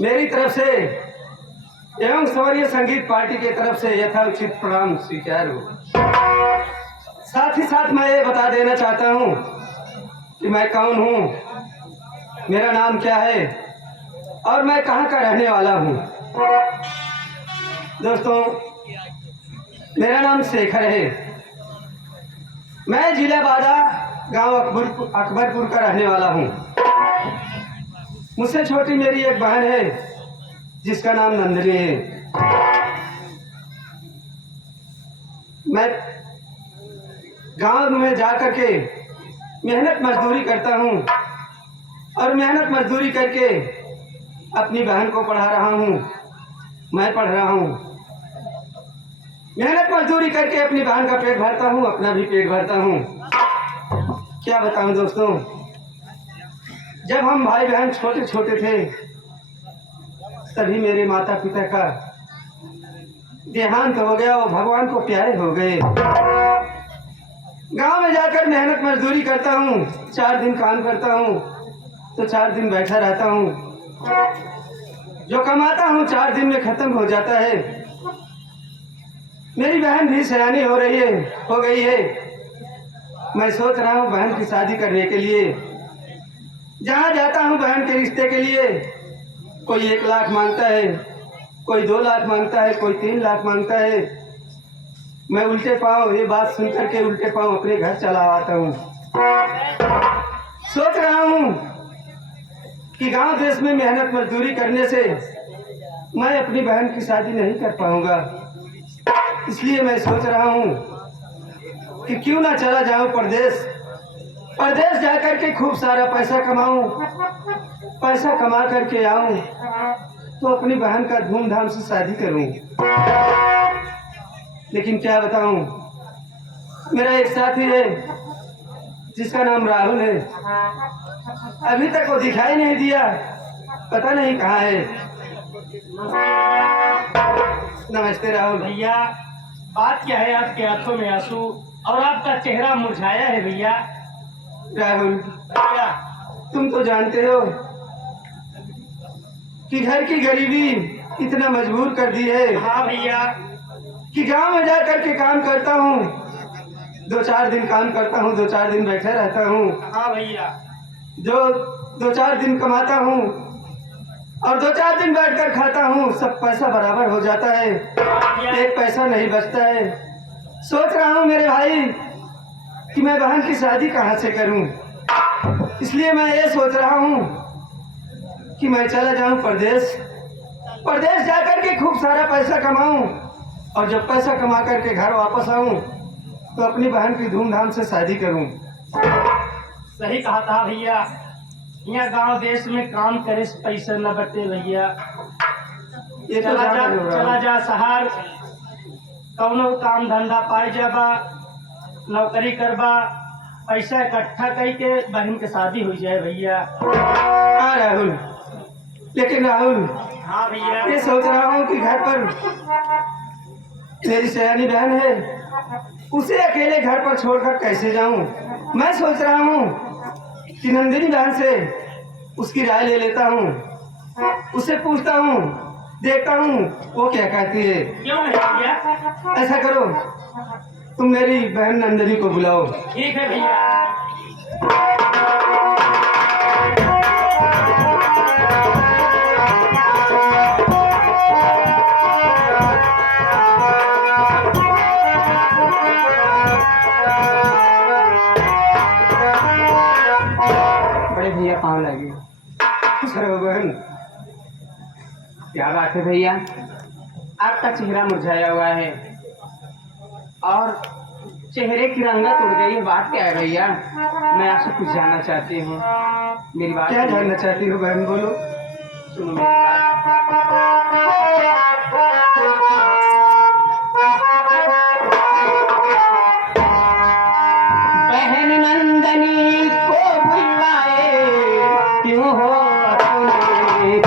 मेरी तरफ से एवं स्वरीय संगीत पार्टी की तरफ से यथाउचित प्रणाम स्वीकार हो। साथ ही साथ मैं ये बता देना चाहता हूँ कि मैं कौन हूँ, मेरा नाम क्या है और मैं कहाँ का रहने वाला हूँ। दोस्तों, मेरा नाम शेखर है। मैं जिला बादा गांव अकबरपुर का रहने वाला हूँ। मुझसे छोटी मेरी एक बहन है जिसका नाम नंदिनी है। मैं गांव में जाकर के मेहनत मजदूरी करता हूँ और मेहनत मजदूरी करके अपनी बहन को पढ़ा रहा हूँ। मैं पढ़ रहा हूँ, मेहनत मजदूरी करके अपनी बहन का पेट भरता हूँ, अपना भी पेट भरता हूँ। क्या बताऊँ दोस्तों, जब हम भाई बहन छोटे छोटे थे तभी मेरे माता पिता का देहांत हो गया और भगवान को प्यारे हो गए। गांव में जाकर मेहनत मजदूरी करता हूँ, 4 दिन काम करता हूँ तो 4 दिन बैठा रहता हूँ। जो कमाता हूँ 4 दिन में खत्म हो जाता है। मेरी बहन भी सयानी हो गई है। मैं सोच रहा हूँ बहन की शादी करने के लिए। जहाँ जाता हूँ बहन के रिश्ते के लिए कोई 1 लाख मांगता है, कोई 2 लाख मांगता है, कोई 3 लाख मांगता है। मैं उल्टे पाँव ये बात सुन करके उल्टे पाँव अपने घर चला आता हूँ। सोच रहा हूँ कि गांव देश में मेहनत मजदूरी करने से मैं अपनी बहन की शादी नहीं कर पाऊंगा। इसलिए मैं सोच रहा हूँ कि क्यों ना चला जाऊं परदेश जाकर के खूब सारा पैसा कमाऊं, पैसा कमा करके आऊं तो अपनी बहन का धूमधाम से शादी करूं। लेकिन क्या बताऊं, मेरा एक साथी है जिसका नाम राहुल है। अभी तक वो दिखाई नहीं दिया, पता नहीं कहाँ है। नमस्ते राहुल भैया। बात क्या है, आपके आंखों में आंसू और आपका चेहरा मुरझाया है भैया। राहुल, भैया तुम तो जानते हो कि घर की गरीबी इतना मजबूर कर दी है। हाँ भैया। कि गांव में जाकर के काम करता हूँ, 2-4 दिन काम करता हूँ, 2-4 दिन बैठे रहता हूँ। हाँ भैया। जो 2-4 दिन कमाता हूँ और 2-4 दिन बैठकर खाता हूँ, सब पैसा बराबर हो जाता है, एक पैसा नहीं बचता है। सोच रहा हूँ मेरे भाई कि मैं बहन की शादी कहाँ से करूँ। इसलिए मैं ये सोच रहा हूँ कि मैं चला जाऊँ परदेश जाकर के खूब सारा पैसा कमाऊँ और जब पैसा कमा करके घर वापस आऊँ तो अपनी बहन की धूमधाम से शादी करूँ। सही कहा था भैया। यहाँ गांव देश में काम करे से पैसा न बटे भैया। ये तो चला जा शहर, कौनो काम धंधा पाए जाबा, नौकरी करबा, पैसा इकट्ठा करके बहन के शादी हो जाए भैया। हाँ राहुल, लेकिन राहुल हाँ भैया। ये सोच रहा हूँ कि घर पर मेरी सयानी बहन है, उसे अकेले घर पर छोड़कर कैसे जाऊं। मैं सोच रहा हूँ कि नंदिनी बहन से उसकी राय ले लेता हूँ, उससे पूछता हूँ, देखता हूँ वो क्या कहती है। क्यों नहीं भैया? ऐसा करो, तुम मेरी बहन नंदिनी को बुलाओ। ठीक है भैया। बड़े भैया पाँव लगे। खुश रहो बहन। क्या बात है भैया, आपका चेहरा मुरझाया हुआ है और चेहरे की रंगत उड़ गई है। बात क्या है भैया? मैं आपसे कुछ जानना चाहती हूँ। मेरी बात क्या जानना चाहती हो बहन, बोलो। सुनो मेरी बात। बहन नंदनी को बुलाए क्यों हो अपने?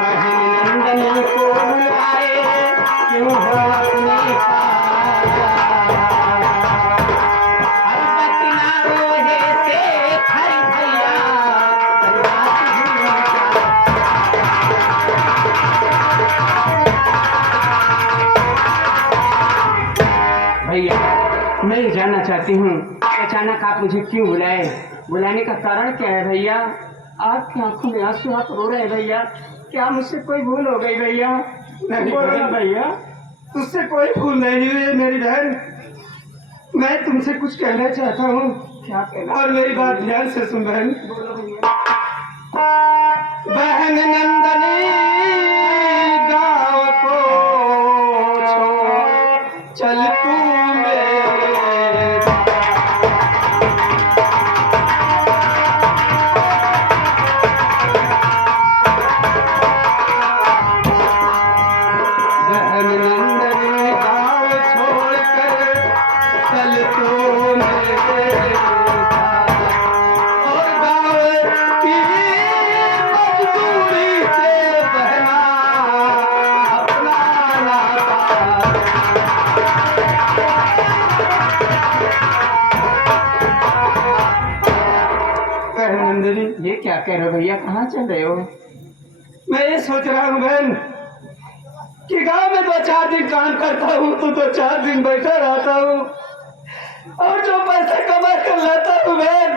बहन नंदनी को बुलाए क्यों हो अपने पास? मैं ये जानना चाहती हूँ अचानक आप मुझे क्यों बुलाए? बुलाने का कारण क्या है भैया? आपकी आंखों में आंसू आप रो रहे हैं भैया। क्या मुझसे कोई भूल हो गई भैया? नहीं बोलो ना बहन, भैया। तुझसे कोई भूल नहीं हुई है मेरी बहन। मैं तुमसे कुछ कहना चाहता हूँ क्या कहना? और मेरी बात ध्यान से सुन बहन। बोलो भैया। बहन नंदनी गाँव को छोड़ चल तू मेरे बहन नंदनी गाँव छोड़ कर चल तू मेरे साथ। और गाँव की मजदूरी से बहना अपना नाता। बहन नंदनी, ये क्या कह रहे हो भैया? कहाँ चल रहे हो? मैं ये सोच रहा हूँ बहन कि गांव में 2-4 दिन काम करता हूँ तो 2-4 दिन बैठा रहता हूँ और जो पैसा कमा कर लाता हूँ बहन,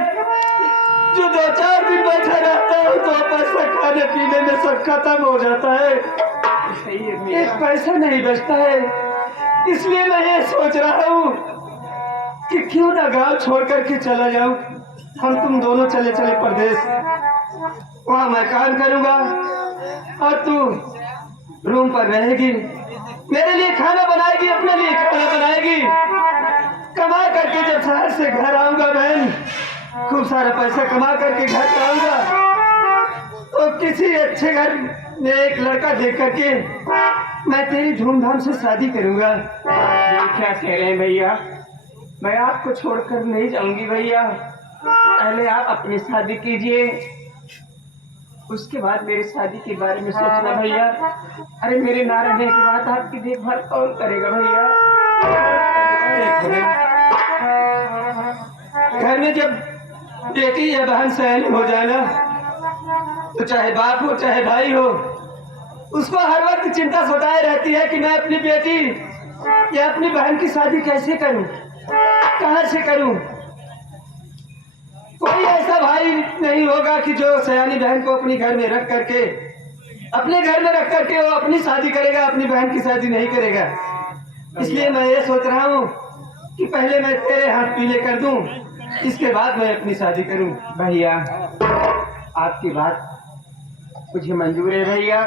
जो 2-4 दिन बैठा रहता हूँ तो पैसा खाने पीने में सब खत्म हो जाता है। सही है एक भैया। पैसा नहीं बचता है। इसलिए मैं ये सोच रहा हूँ कि क्यों ना गांव छोड़ करके चला जाऊं। हम तुम दोनों चले चले परदेश, वहां मैं काम करूंगा और तू रूम पर रहेगी, मेरे लिए खाना बनाएगी, अपने लिए खाना बनाएगी। कमा करके जब शहर से घर आऊंगा बहन, खूब सारा पैसा कमा करके घर आऊंगा तो किसी अच्छे घर में एक लड़का देख करके मैं तेरी धूमधाम से शादी करूंगा। ये क्या कह रहे हैं भैया? मैं आपको छोड़कर नहीं जाऊंगी भैया। पहले आप अपनी शादी कीजिए, उसके बाद मेरी शादी के बारे में सोचना भैया। अरे मेरे ना रहने के बाद आपकी देखभाल कौन करेगा भैया? घर में जब बेटी या बहन सयानी हो जाए ना तो चाहे बाप हो चाहे भाई हो, उसको हर वक्त चिंता सताए रहती है कि मैं अपनी बेटी या अपनी बहन की शादी कैसे करूं, कहां से करूं। कोई ऐसा भाई नहीं होगा कि जो सयानी बहन को अपनी घर में रख करके अपने घर में रख करके वो अपनी शादी करेगा, अपनी बहन की शादी नहीं करेगा। इसलिए मैं ये सोच रहा हूँ कि पहले मैं तेरे हाथ पीले कर दूं, इसके बाद मैं अपनी शादी करूं। भैया आपकी बात मुझे मंजूर है भैया।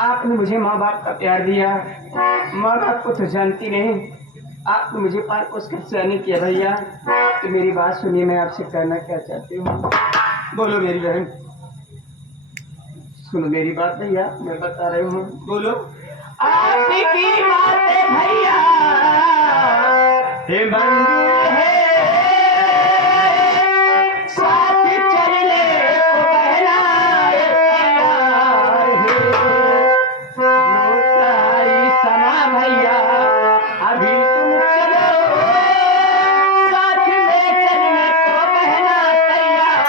आपने मुझे माँ बाप का प्यार दिया, माँ बाप को तो जानती नहीं, आपने मुझे पाल पोस कर सयानी किया भैया। तो मेरी बात सुनिए, मैं आपसे कहना क्या चाहती हूँ। बोलो मेरी बहन, सुनो मेरी बात भैया, मैं बता रही हूँ। बोलो। आपकी बात भैया हे मंजूर है, साथ चलने को बहना तैयार है। रोताई समा भैया अभी तुम चलो, साथ में चलने को बहना तैयार।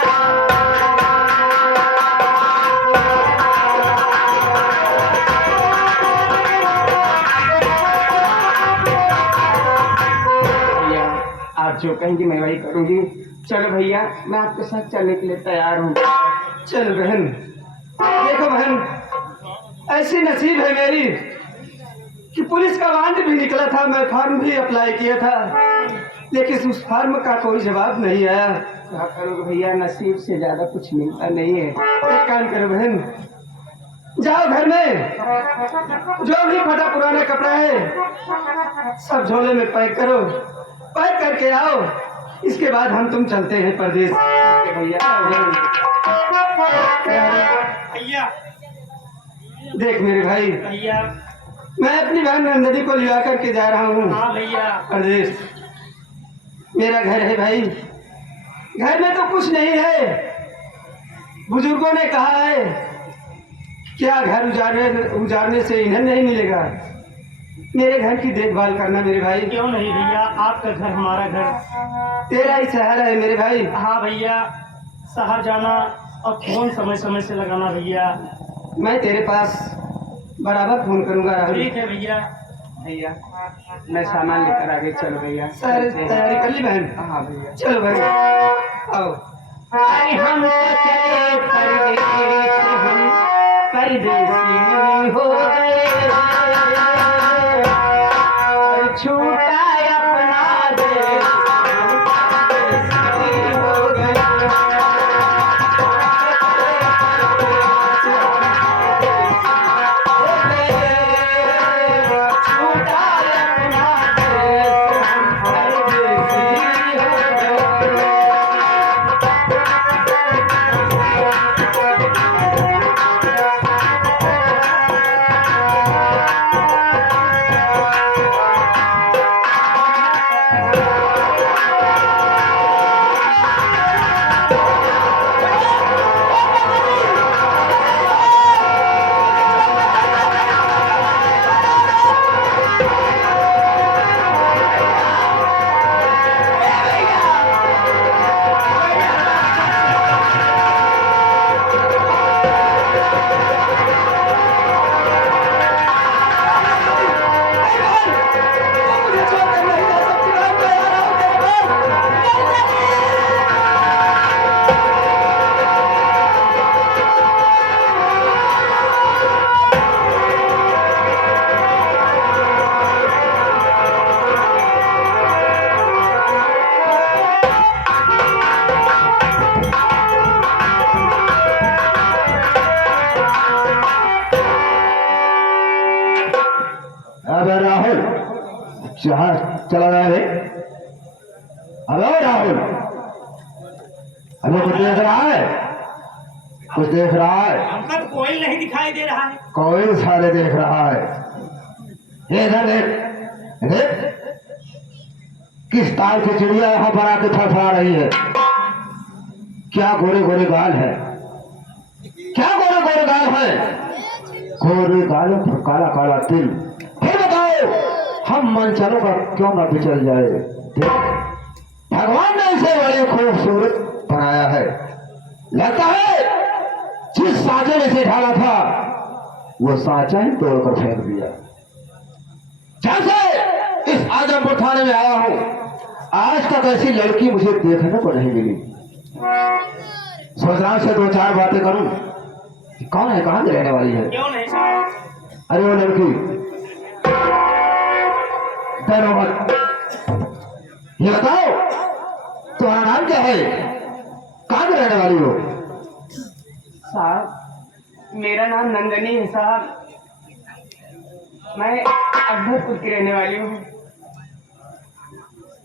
आप जो कहेंगे मैं वही करूंगी। चलो भैया, मैं आपके साथ चलने के लिए तैयार हूँ। चल बहन, देखो बहन, ऐसी नसीब है मेरी कि पुलिस का वारंट भी निकला था, मैं फॉर्म भी अप्लाई किया था, लेकिन उस फॉर्म का कोई जवाब नहीं आया। क्या करोगे भैया, नसीब से ज्यादा कुछ मिलता नहीं है। एक काम करो बहन, जाओ घर में जो भी फटा पुराना कपड़ा है सब झोले में पैक करो, पैक करके आओ, इसके बाद हम तुम चलते हैं परदेश। भैया देख मेरे भाई, भैया मैं अपनी बहन नंदनी को लिया करके जा रहा हूँ हाँ भैया परदेश। मेरा घर है भाई, घर में तो कुछ नहीं है। बुजुर्गों ने कहा है क्या घर उजाड़ने से ईंधन नहीं मिलेगा। मेरे घर की देखभाल करना मेरे भाई। क्यों नहीं भैया, आपका घर हमारा घर। तेरा ही सहारा है मेरे भाई। हाँ भैया, शहर जाना और फोन समय समय से लगाना भैया। मैं तेरे पास बराबर फोन करूंगा राहुल। ठीक है भैया। भैया मैं सामान लेकर आगे चलो भैया। सारी तैयारी कर ली बहन? हाँ भैया। चलो भाई आओ। अरे हम तो चले परदेसी हो गए, और छूटा अपना देश, परदेसी हो गए। छूटा अपना देश, परदेसी हो गए। मुझे छोड़कर नहीं जा सकती बहन, मैं आ रहा हूँ तेरे पास। अबे राहुल जहाँ चला गया रे? हेलो राहुल, हमें कुछ देख रहा है? कुछ देख रहा है? हमका तो कोई नहीं दिखाई दे रहा है। कोई सारे देख रहा है। ये इधर देख देख, किस तार की चिड़िया यहाँ पर आके फड़फड़ा रही है। क्या गोरे गोरे गाल है, क्या गोरे गोरे गाल है, गोरे गाल पर काला काला तिल। फिर बताओ हम मनचलों का क्यों ना बिचल जाए। देख, भगवान ने इसे बड़ी खूबसूरत बनाया है। लगता है जिस साजे ने इसे ढाला था वो साचा ही तोड़कर फेंक दिया। जैसे इस आजमपुर थाने में आया हूँ, आज तक ऐसी लड़की मुझे देखने को नहीं मिली। सोच रहा हूं से दो चार बातें करूं। कौन है, कहाँ की रहने वाली है? क्यों नहीं साहब? अरे वो लड़की डरो मत। ये बताओ तुम्हारा नाम क्या है, कहाँ की रहने वाली हो? साहब मेरा नाम नंदनी है साहब, मैं अकबरपुर की रहने वाली हूँ।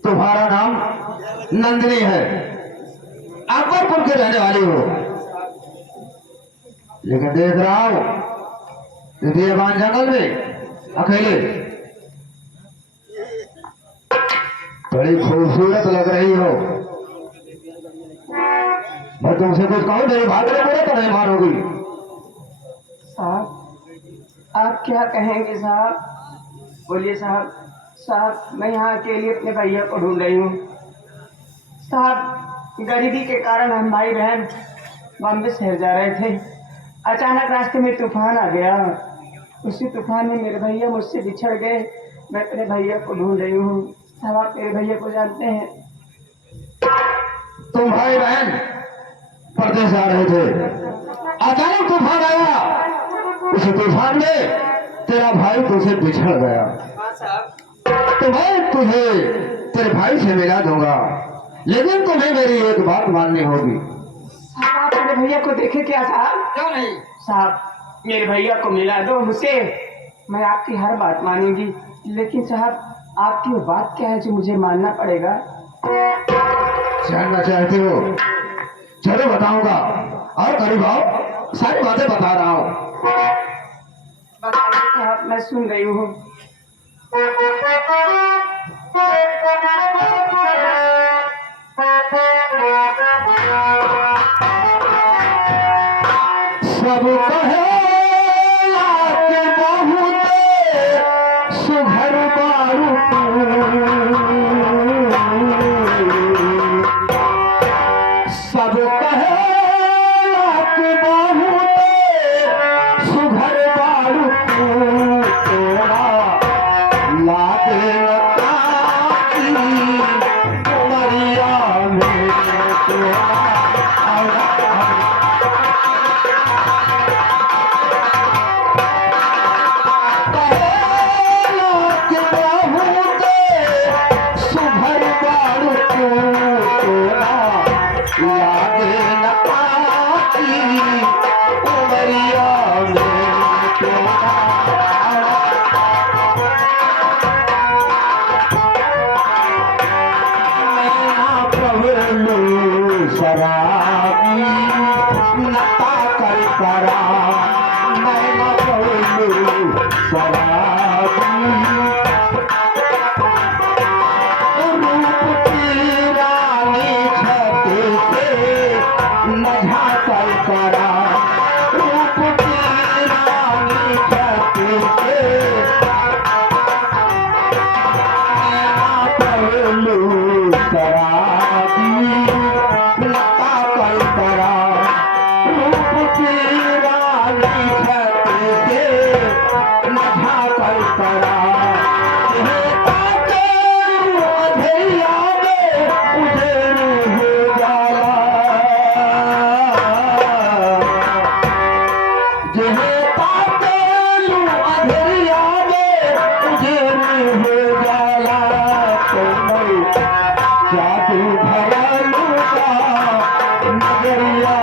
तुम्हारा नाम नंदिनी है, अकबरपुर की रहने वाली हो। लेकिन देख रहा हूं देवान जंगल में अकेले, बड़ी खूबसूरत लग रही हो। मैं तुमसे कुछ कहूं, मेरी बात में बोले तो नहीं मानोगी। साहब आप क्या कहेंगे साहब, बोलिए साहब। साहब मैं यहाँ अकेले अपने भैया को ढूंढ रही हूँ। साहब गरीबी के कारण हम भाई बहन बॉम्बे शहर जा रहे थे, अचानक रास्ते में तूफान आ गया। उसी तूफान में मेरे भैया मुझसे बिछड़ गए। मैं अपने भैया को ढूंढ रही हूँ। साहब आप मेरे भैया को जानते हैं? तुम भाई बहन परदेश जा रहे थे, अचानक तूफान आया, उस तूफान में तेरा भाई तुझसे बिछड़ गया। हाँ साहब। तो मैं तुझे तेरे भाई से मिला दूंगा, लेकिन तुम्हें मेरी एक बात माननी होगी। साहब आप मेरे भैया को देखे क्या साहब? क्यों नहीं? साहब मेरे भैया को मिला दो मुझसे, मैं आपकी हर बात मानूंगी। लेकिन साहब आपकी वो बात क्या है जो मुझे मानना पड़ेगा? जानना चाहते हो? चलो बताऊंगा, और करीब आओ, सारी बातें बता रहा हूँ। बताइए साहब, मैं सुन रही हूँ। सब कहे कि बहुत सुघर बारू, सब कहे कि बहुत सुघर बारू, तेरा पहलू शराबी नता कर करा मैं न पहलू शराबी रूप की रानी छत से नझा कर करा रूप की रानी छत से पहलू शराबी लता कर करा रूप की रानी छत से नझा कर करा अंधेरिया में उजेड़ हो जाला जिहे पातेलू अंधेरिया में उजेड़ हो जाला जादू भरलू का नगरिया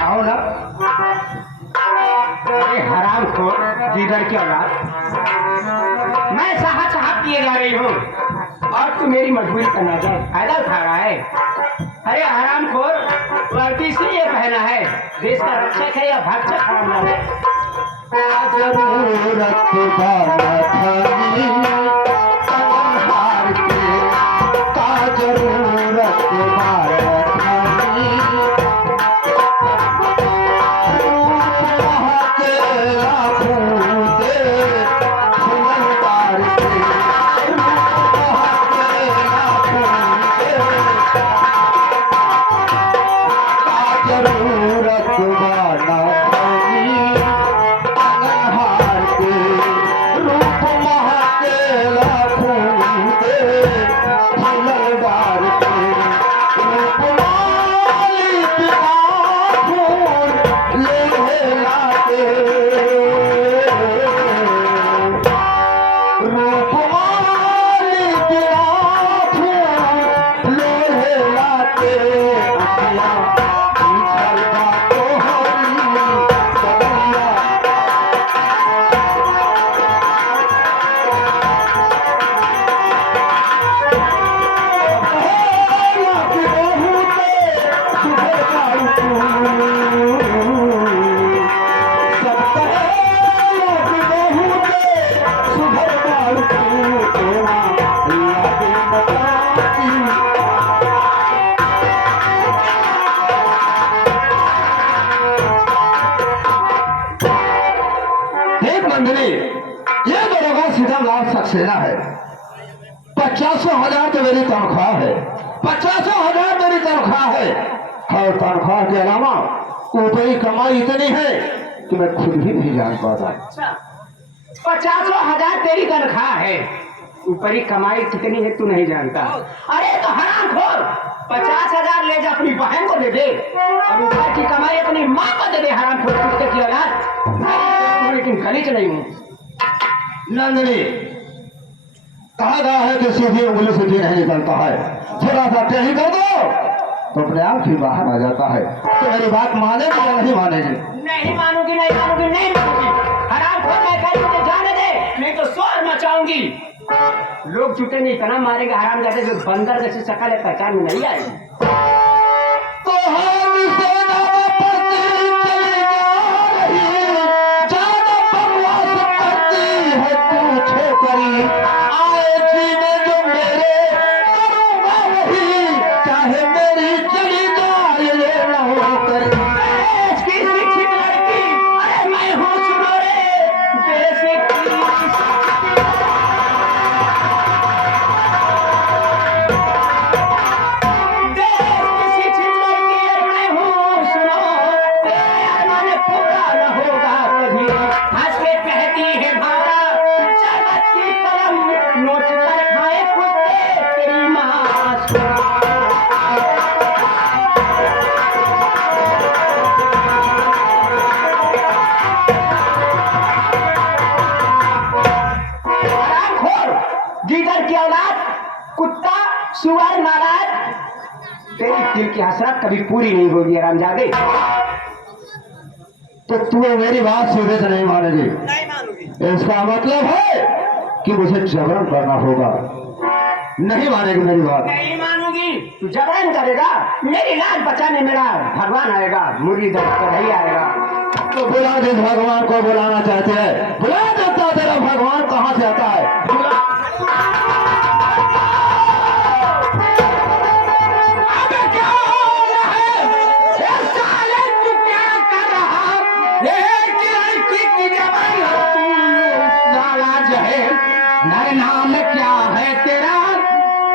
आओ ना हराम खोर जिधर की औलाद मैं चाह किए जा रही हूँ और तू मेरी मजबूरी का नजर फायदा उठा रहा है। अरे हराम खोर वर्दी इसलिए पहना है देश का रक्षक है या भक्षक हराम है। जरूरत हार के का जरूरत ये दरोगा सीधा लाल सक्सेना है। 50,000 तो मेरी तनख्वाह है, 50,000 मेरी तनख्वाह है और तनख्वाह के अलावा ऊपरी कमाई इतनी है कि मैं खुद भी नहीं जान पाता। 50,000 तेरी तनख्वाह है, ऊपरी कमाई कितनी है तू नहीं जानता। अरे तो हराम खोर 50,000 ले जा अपनी बहन को दे दे और ऊपर की कमाई अपनी माँ को दे दे। हराम खोर कुत्ते की औलाद, लेकिन गली चलाई हूँ। नंदनी कहा गया है कि सीधी उंगली से घी नहीं निकलता है, थोड़ा सा टेढ़ी कर दो तो अपने आप ही बाहर आ जाता है। तो मेरी बात मानेगी या नहीं मानेगी? नहीं मानूंगी, नहीं मानूंगी, नहीं मानूंगी। हराम खोर मैं कहीं मुझे जाने दे, नहीं तो शोर मचाऊंगी। लोग जुटे नहीं इतना मारेंगे हराम जाते जो बंदर जैसे शक्ल है पहचान में नहीं आएगी। तो हम सेना पति चली जा रही, ज्यादा बकवास करती है तू छोकरी। आए जीने जो मेरे करूंगा वही, चाहे मेरी चली जाए ये नौकरी। देश की शिक्षित लड़की, अरे मैं हूँ सुनो रे, देश की गीदड़ की औलाद, कुत्ता, सुअर, नालायक, तेरी दिल की हसरत कभी पूरी नहीं होगी हरामजादे। तो तू मेरी बात सीधे से नहीं मानेगी। नहीं मानूंगी। इसका मतलब है कि मुझे जबरन करना होगा। नहीं मानेगी मेरी बात। नहीं मानूंगी। तू जबरन करेगा, मेरी लाज बचाने मेरा भगवान आएगा, मुरीद नहीं आएगा। तो बुला जिस भगवान को बुलाना चाहते हैं, बुला देता। तेरा भगवान कहाँ से आता है? बुला। अबे क्या हो रहा है? ये साले तू क्या कर रहा? ये कि लड़की की जबान तू नाराज है। मेरे नाम क्या है तेरा?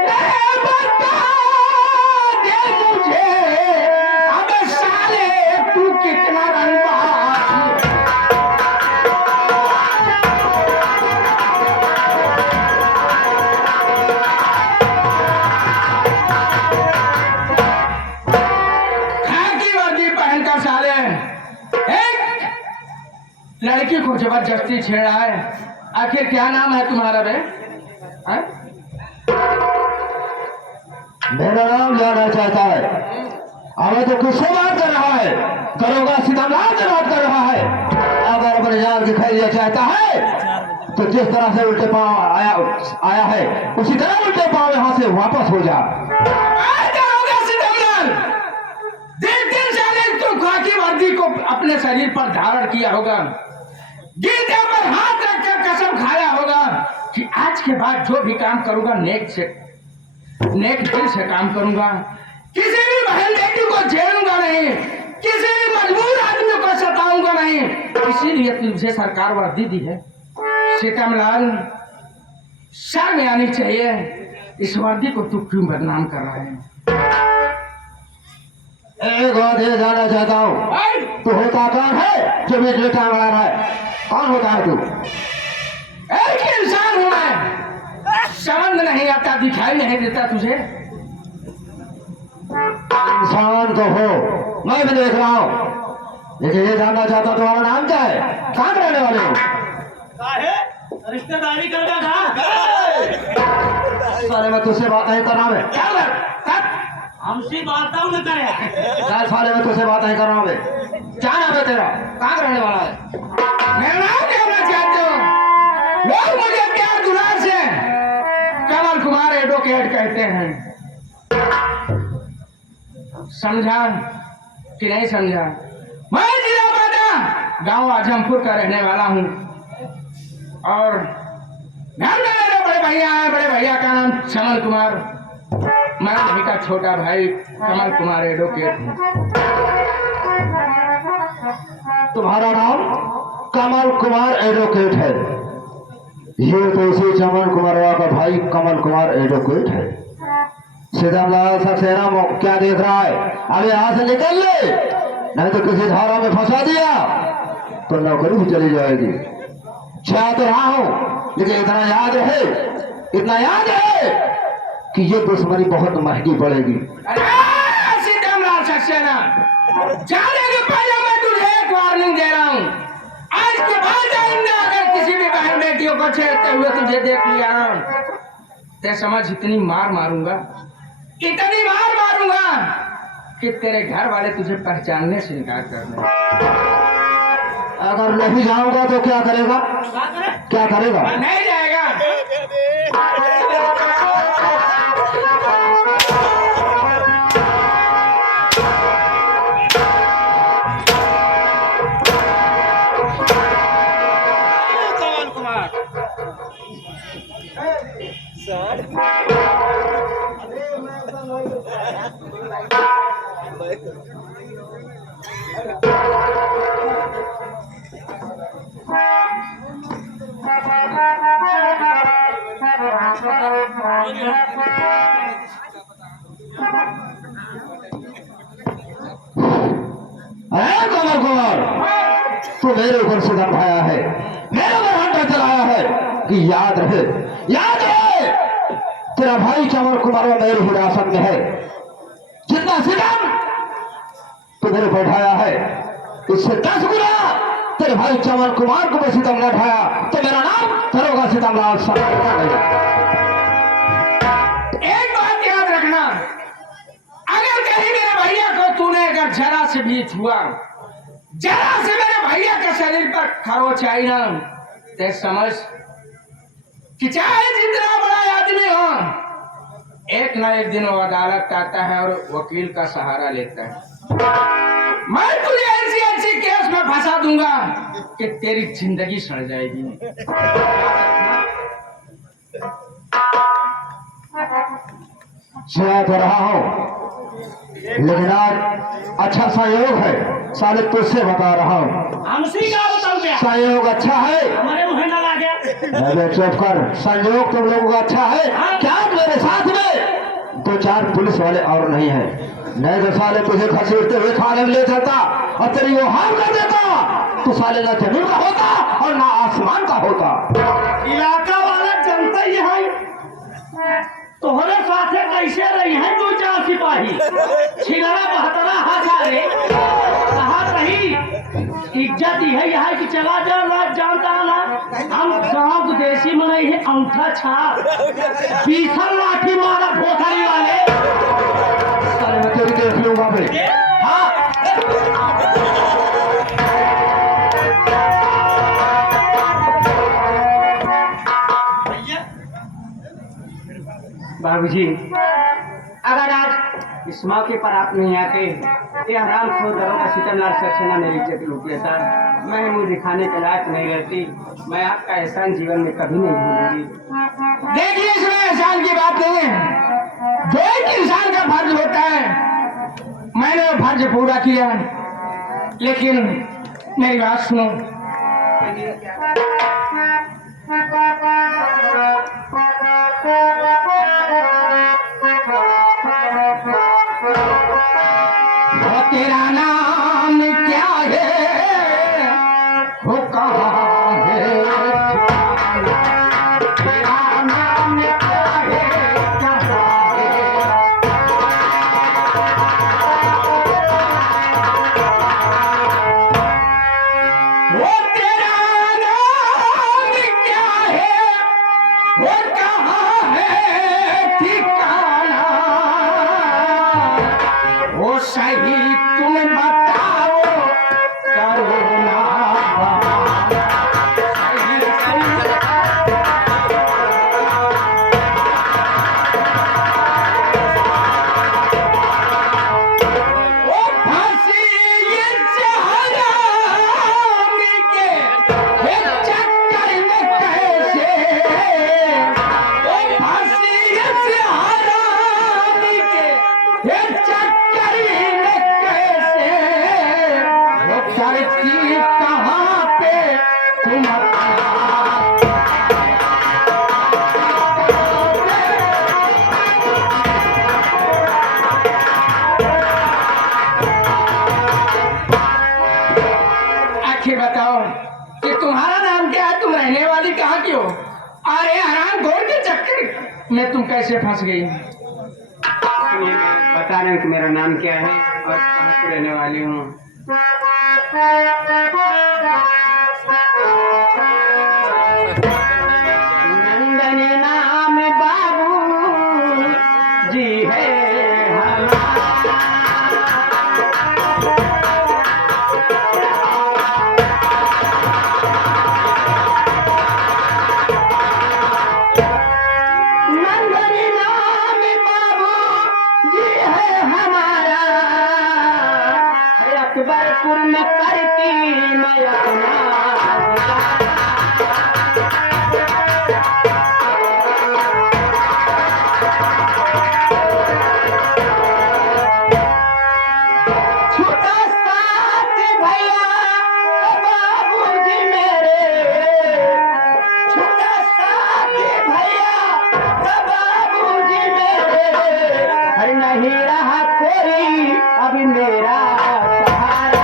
ए बता दे मुझे। अबे साले तू कितना रंगबाज। खाकी वर्दी पहनकर साले एक लड़की को जबरदस्ती छेड़ा है। आखिर क्या नाम है तुम्हारा बे? हैं? मेरा नाम जानना चाहता है। हमें तो किससे बात कर रहा है? दरोगा सीतामलाल से बात कर रहा है। अगर अपने जान की खैरियत चाहता है तो जिस तरह से उल्टे पांव आया है उसी तरह उल्टे पांव यहाँ से वापस हो जा। दिन साले तू खाकी वर्दी को अपने शरीर पर धारण किया होगा, गीते पर हाथ रखकर कसम खाया होगा कि आज के बाद जो भी काम करूंगा नेक दिल से काम करूंगा, किसी भी बहन बेटी को झेलूंगा नहीं, किसी भी मजबूर आदमी को सताऊंगा नहीं। इसीलिए तुझे सरकार वर्दी दी है। सीतामलाल, शर्म आनी चाहिए। इस वर्दी को तू क्यों बदनाम कर रहा है? एक बात ये जानना चाहता हूँ, तू होता कौन है जो बीच में टांग अड़ा रहा है? कौन होता है तू? एक इंसान हूं मैं। समझ नहीं आता, दिखाई नहीं देता तुझे? इंसान तो हो, मैं भी देख रहा हूँ, लेकिन ये जानना चाहता हूँ तुम्हारा नाम क्या है? कहाँ के रहने वाले हो? रिश्तेदारी करता था। साले मैं तुझसे बात नहीं कर रहा हूँ। क्या बात? हमसे बात न करे। साले मैं तुझसे बात नहीं कर रहा हूँ। क्या नाम है तेरा? कहाँ का रहने वाला है? मैं नाम कहना चाहते हो? लोग मुझे प्यार दुलार से कमल कुमार एडवोकेट कहते हैं। समझा कि नहीं समझा? मैं जिला बादा गांव आजमपुर का रहने वाला हूँ और घर में मेरे बड़े भैया हैं। बड़े भैया का नाम कमल कुमार, मैं उन्हीं का छोटा भाई कमल कुमार एडवोकेट हूँ। तुम्हारा नाम कमल कुमार एडवोकेट है? ये तो इसी चमन कुमारवा का भाई कमल कुमार एडवोकेट है। सीतामलाल सक्सेना क्या देख रहा है? अरे यहाँ से निकल ले, नहीं तो किसी धारा में फंसा दिया तो नौकरी भी चली जाएगी। चाह तो रहा हूँ, लेकिन इतना याद रहे कि ये दुश्मनी बहुत महंगी पड़ेगी। सीतामलाल सक्सेना, जाने के पहले मैं तुझे एक वार्निंग दे रहा हूँ। आज के बाद आइंदा अगर किसी भी बहन बेटियों को छेड़ते हुए तुझे देख लिया ना, ते समझ इतनी मार मारूंगा कि तेरे घर वाले तुझे पहचानने से इनकार कर दें। अगर नहीं जाऊंगा तो क्या करेगा? क्या करेगा? नहीं जाएगा। कमल कुमार कमल कुमार, तू मेरे ऊपर से दबाया है, मेरे ऊपर हंडा चलाया है कि याद रहे तेरा भाई कमल कुमार मेरे हिरासत में है। जितना सितम तू मेरे बैठाया है, इससे 10 गुना तेरे भाई कमल कुमार को मैं सितम न उठाया तो मेरा नाम दरोगा सीतामलाल एक बात याद रखना, अगर कहीं मेरे भैया को तूने अगर जरा से भी छुआ, जरा से मेरे खरोच आई ना ते समझ कि चाहे जितना बड़ा आदमी हो, एक ना एक दिन वो अदालत आता है और वकील का सहारा लेता है। मैं तुझे ऐसी ऐसी केस में फंसा दूंगा कि तेरी जिंदगी सड़ जाएगी। सुना तो रहा हूँ, लेकिन आज अच्छा संयोग है, साले तुझसे बता रहा हूँ। हमसे क्या बताओ क्या संयोग अच्छा है। हमारे मुँह ना लगे। अरे चुप कर, संयोग तुम लोगों का अच्छा है। क्या मेरे साथ में 2-4 पुलिस वाले और नहीं है, नहीं तो साले तुझे घसीटते हुए थाने में ले जाता और तेरी वो हार कर देता। तू साले ना जमीन का होता और ना आसमान का होता। इलाका वाला जनता ही है। तोहरे साथे कैसे रही है 2-4 सिपाही? छिलरा बहतरा हजारे कहा कही इज्जत है यहाँ की। चला जा रात जानता ना, हम गाँव देसी मनई है अंगूठा छाप 20 लाठी मारा भोथरी वाले। साले मैं तेरी देख लूंगा भाई। हाँ बाबूजी, अगर आज इस मौके पर आप नहीं आते, ये हराम खोर दरोगा सीतमलाल सक्सेना मेरी इज्जत लूट लेता। मैं मुंह दिखाने के लायक नहीं रहती। मैं आपका एहसान जीवन में कभी नहीं भूलूंगी। देखिए, इसमें एहसान की बात नहीं है। जो एक इंसान का फर्ज होता है, मैंने वो फर्ज पूरा किया। लेकिन मेरी बात सुनो, वो तेरा नाम क्या है, वो कहाँ है, तेरा नाम क्या है, कहाँ है। वो तेरा नाम क्या है, वो कहाँ है ठिकाना, वो सही तुम बताओ, करो ना बहाना। सही वो फांसी ये हराम के ये चक्कर में कैसे, वो फांसी ये हराम के ये चक्कर में कैसे, वो करती कहाँ पे तुम आखिर बताओ कि तुम्हारा नाम क्या है, तुम रहने वाली कहाँ की हो? अरे हराम घोर के चक्कर में तुम कैसे फंस गई? बता रहे कि मेरा नाम क्या है और कहाँ से रहने वाली हूँ। नंदन नाम बाबू जी है नंदनी नाम बाबू जी है हमारा, अकबरपुर में करती मैं अपना। छोटा साथ भैया बाबूजी मेरे, छोटा साथ भैया बाबूजी मेरे, अरे नहीं रहा कोई अभी मेरा सहारा।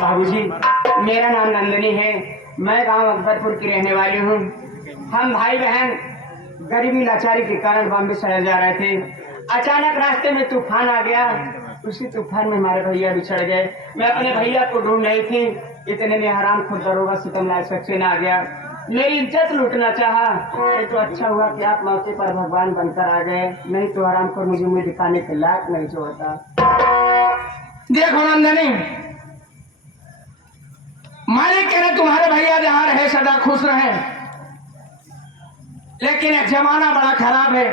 बाबूजी, मेरा नाम नंदनी है, मैं गांव अकबरपुर की रहने वाली हूँ। हम भाई बहन गरीबी लाचारी के कारण बॉम्बे शहर जा रहे थे। अचानक रास्ते में तूफान आ गया, उसी तूफान में हमारे भैया बिछड़ गए। मैं अपने भैया को ढूंढ रही थी, इतने में हराम खुद दरोगा सीतमलाल सक्सेना आ गया। मेरी इज्जत लूटना चाहा। ये तो अच्छा हुआ कि आप मौके पर भगवान बनकर आ गए, नहीं तो आराम कर मुझे मुंह दिखाने के लायक नहीं जो होता। देखो नंदनी, मालिक कह रहे तुम्हारे भैया जहां रहे सदा खुश रहे, लेकिन एक जमाना बड़ा खराब है।